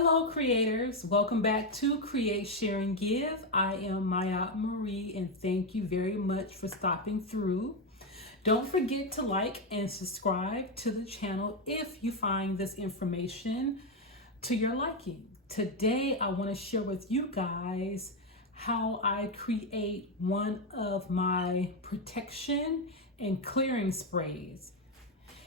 Hello creators, welcome back to Create, Share, and Give. I am Maya Marie and thank you very much for stopping through. Don't forget to like and subscribe to the channel if you find this information to your liking. Today I want to share with you guys how I create one of my protection and clearing sprays.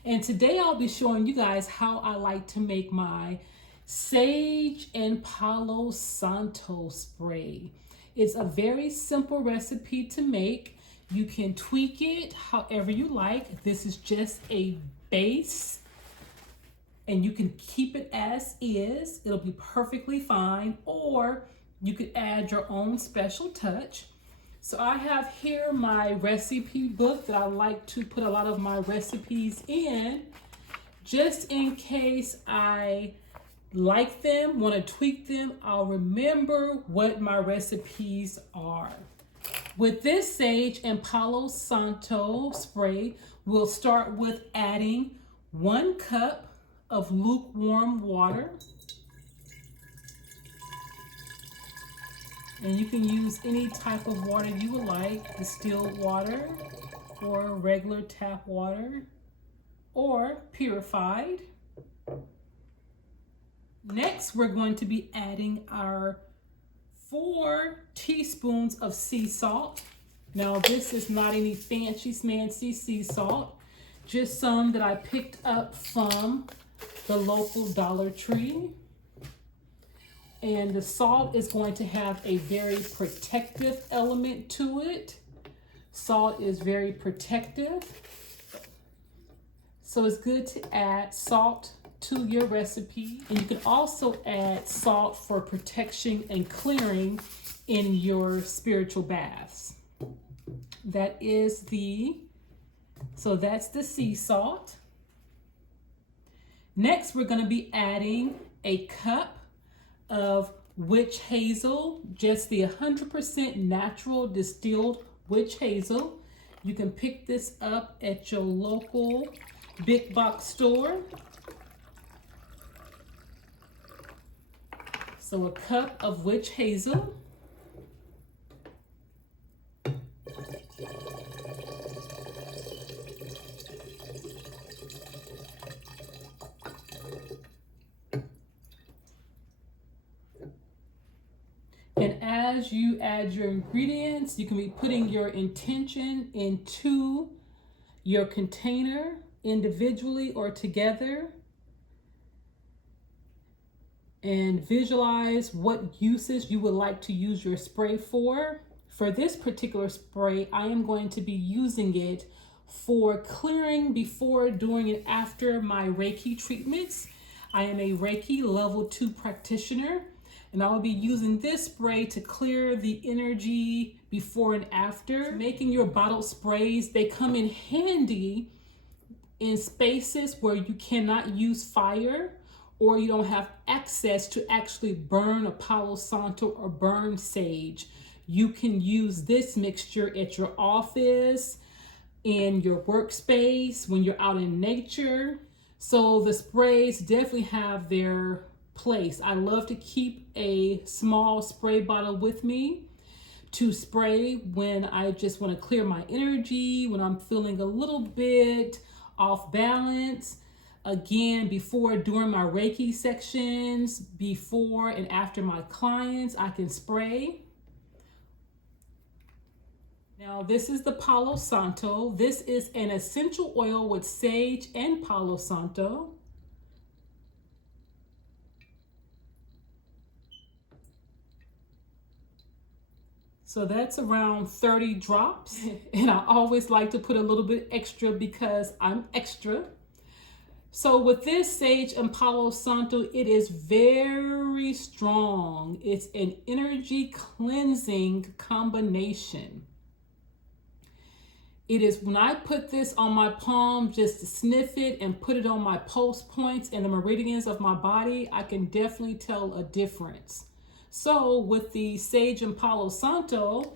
And today I'll be showing you guys how I like to make my Sage and Palo Santo spray. It's a very simple recipe to make. You can tweak it however you like. This is just a base and you can keep it as is. It'll be perfectly fine, or you could add your own special touch. So I have here my recipe book that I like to put a lot of my recipes in, just in case I like them, want to tweak them, I'll remember what my recipes are. With this Sage and Palo Santo spray, we'll start with adding 1 cup of lukewarm water. And you can use any type of water you would like, distilled water or regular tap water or purified. Next, we're going to be adding our 4 teaspoons of sea salt. Now, this is not any fancy schmancy sea salt, just some that I picked up from the local Dollar Tree. And the salt is going to have a very protective element to it. Salt is very protective. So it's good to add salt to your recipe. And you can also add salt for protection and clearing in your spiritual baths. That's the sea salt. Next, we're going to be adding a cup of witch hazel, just the 100% natural distilled witch hazel. You can pick this up at your local big box store. So a cup of witch hazel. And as you add your ingredients, you can be putting your intention into your container individually or together. And visualize what uses you would like to use your spray for. For this particular spray, I am going to be using it for clearing before, during, and after my Reiki treatments. I am a Reiki level 2 practitioner, and I will be using this spray to clear the energy before and after. Making your bottled sprays, they come in handy in spaces where you cannot use fire, or you don't have access to actually burn a Palo Santo or burn sage. You can use this mixture at your office, in your workspace, when you're out in nature. So the sprays definitely have their place. I love to keep a small spray bottle with me to spray when I just want to clear my energy, when I'm feeling a little bit off balance. Again, before, during my Reiki sections, before and after my clients, I can spray. Now, this is the Palo Santo. This is an essential oil with sage and Palo Santo. So that's around 30 drops. And I always like to put a little bit extra because I'm extra. So with this Sage and Palo Santo, it is very strong. It's an energy cleansing combination. It is, when I put this on my palm, just to sniff it and put it on my pulse points and the meridians of my body, I can definitely tell a difference. So with the Sage and Palo Santo,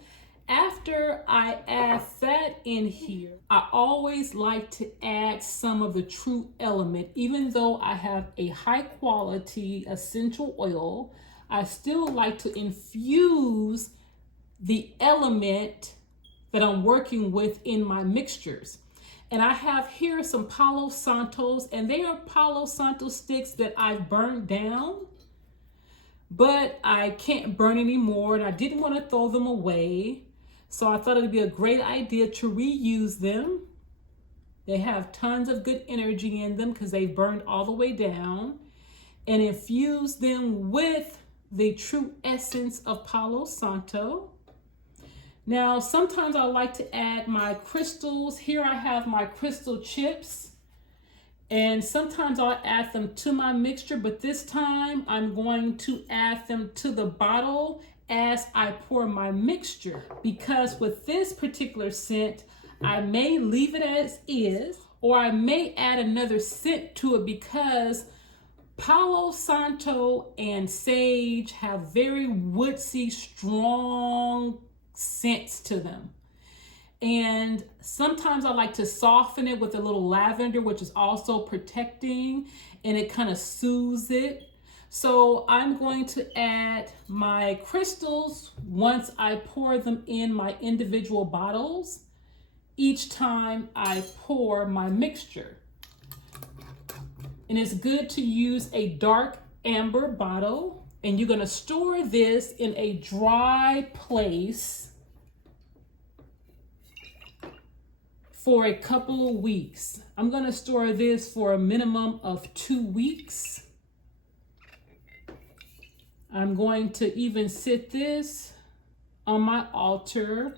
After I add that in here, I always like to add some of the true element. Even though I have a high quality essential oil, I still like to infuse the element that I'm working with in my mixtures. And I have here some Palo Santos, and they are Palo Santo sticks that I've burned down, but I can't burn anymore, and I didn't want to throw them away. So I thought it'd be a great idea to reuse them. They have tons of good energy in them because they burned all the way down, and infuse them with the true essence of Palo Santo. Now, sometimes I like to add my crystals. Here I have my crystal chips, and sometimes I'll add them to my mixture, but this time I'm going to add them to the bottle as I pour my mixture, because with this particular scent, I may leave it as is, or I may add another scent to it, because Palo Santo and sage have very woodsy, strong scents to them. And sometimes I like to soften it with a little lavender, which is also protecting, and it kind of soothes it. So I'm going to add my crystals once I pour them in my individual bottles each time I pour my mixture. And it's good to use a dark amber bottle, and you're going to store this in a dry place for a couple of weeks. I'm going to store this for a minimum of 2 weeks. I'm going to even sit this on my altar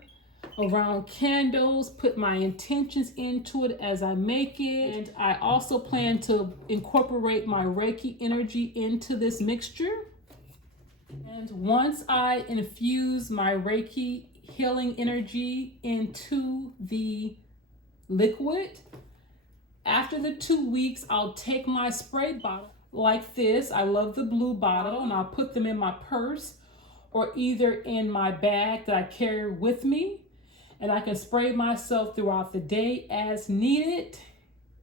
around candles, put my intentions into it as I make it. And I also plan to incorporate my Reiki energy into this mixture. And once I infuse my Reiki healing energy into the liquid, after the 2 weeks, I'll take my spray bottle like this. I love the blue bottle, and I'll put them in my purse or either in my bag that I carry with me. And I can spray myself throughout the day as needed.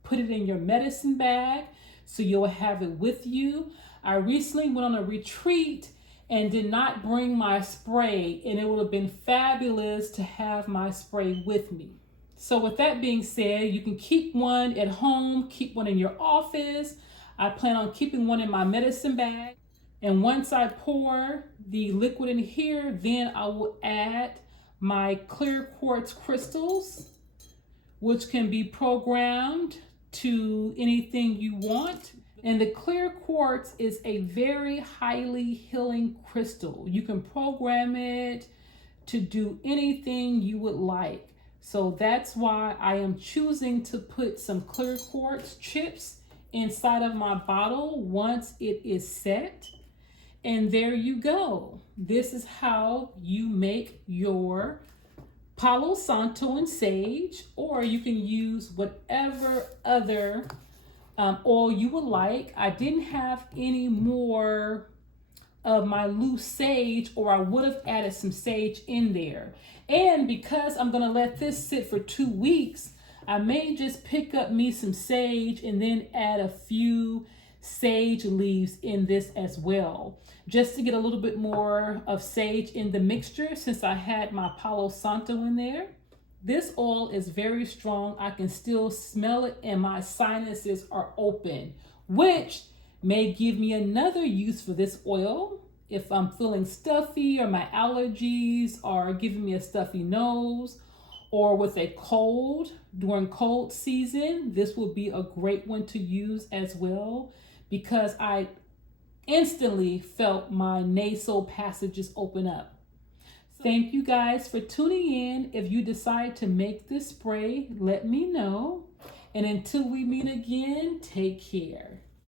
Put it in your medicine bag so you'll have it with you. I recently went on a retreat and did not bring my spray, and it would have been fabulous to have my spray with me. So with that being said, you can keep one at home, keep one in your office. I plan on keeping one in my medicine bag. And once I pour the liquid in here, then I will add my clear quartz crystals, which can be programmed to anything you want. And the clear quartz is a very highly healing crystal. You can program it to do anything you would like. So that's why I am choosing to put some clear quartz chips inside of my bottle once it is set. And there you go. This is how you make your Palo Santo and sage, or you can use whatever other oil you would like. I didn't have any more of my loose sage, or I would have added some sage in there. And because I'm gonna let this sit for 2 weeks, I may just pick up me some sage and then add a few sage leaves in this as well, just to get a little bit more of sage in the mixture since I had my Palo Santo in there. This oil is very strong. I can still smell it, and my sinuses are open, which may give me another use for this oil. If I'm feeling stuffy, or my allergies are giving me a stuffy nose, or with a cold during cold season, this will be a great one to use as well, because I instantly felt my nasal passages open up. Thank you guys for tuning in. If you decide to make this spray, let me know. And until we meet again, take care.